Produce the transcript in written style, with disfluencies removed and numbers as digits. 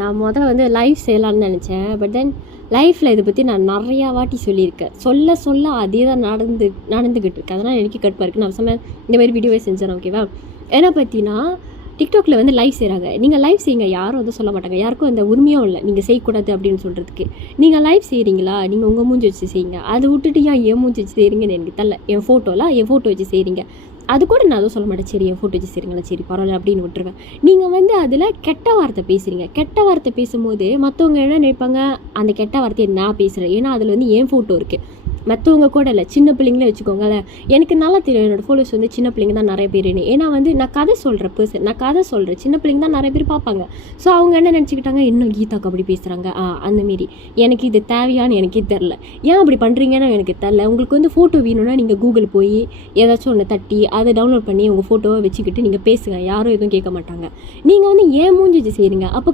நான் முதல்ல வந்து லைவ் செய்யலான்னு நினச்சேன். பட் தென் லைஃப்பில் இதை பற்றி நான் நிறையா வாட்டி சொல்லியிருக்கேன். சொல்ல அதே தான் நடந்துக்கிட்டு இருக்கு. அதனால் எனக்கு கடுப்பாக இருக்குது. நான் சொன்னேன் இந்த மாதிரி வீடியோவே செஞ்சேன். ஓகேவா? என்ன பற்றினா டிக்டாக்ல வந்து லைவ் செய்கிறாங்க. நீங்கள் லைவ் செய்யுங்க, யாரும் வந்து சொல்ல மாட்டாங்க. யாருக்கும் அந்த உரிமையும் இல்லை நீங்கள் செய்யக்கூடாது அப்படின்னு சொல்கிறதுக்கு. நீங்கள் லைவ் செய்கிறீங்களா, நீங்கள் உங்கள் மூஞ்சி வச்சு செய்யுங்க. அதை விட்டுட்டு என் மூஞ்சி வச்சு செய்கிறீங்கன்னு எனக்கு தெரியல. என் ஃபோட்டோ வச்சு செய்கிறீங்க, அது கூட நான் அதுவும் சொல்ல மாட்டேன். சரி என் ஃபோட்டோ வச்சு செய்கிறீங்களா, சரி பரவாயில்ல அப்படின்னு விட்டுருவேன். நீங்கள் வந்து அதில் கெட்ட வார்த்தை பேசுகிறீங்க. கெட்ட வார்த்தை பேசும்போது மற்றவங்க என்ன நினைப்பாங்க, அந்த கெட்ட வார்த்தையை நான் பேசுகிறேன். ஏன்னா அதில் வந்து என் ஃபோட்டோ இருக்குது. மற்றவங்க கூட இல்லை, சின்ன பிள்ளைங்களே வச்சுக்கோங்களேன். எனக்கு நல்லா தெரியும் என்னோடய ஃபாலோவர்ஸ் வந்து சின்ன பிள்ளைங்க தான் நிறைய பேர். ஏன்னா வந்து நான் கதை சொல்கிறேன், சின்ன பிள்ளைங்க தான் நிறைய பேர் பார்ப்பாங்க. ஸோ அவங்க என்ன நினச்சிக்கிட்டாங்க, இன்னும் கீதாக்கு அப்படி பேசுகிறாங்க அந்தமாரி. எனக்கு இது தேவையான்னு எனக்கே தெரில. ஏன் அப்படி பண்ணுறீங்கன்னு எனக்கு தெரில. உங்களுக்கு வந்து ஃபோட்டோ வேணும்னா நீங்கள் கூகுள் போய் ஏதாச்சும் ஒன்று தட்டி அதை டவுன்லோட் பண்ணி உங்கள் ஃபோட்டோவை வச்சுக்கிட்டு நீங்கள் பேசுங்க, யாரும் எதுவும் கேட்க மாட்டாங்க. நீங்கள் வந்து ஏன் மூஞ்சி செய்கிறீங்க. அப்போ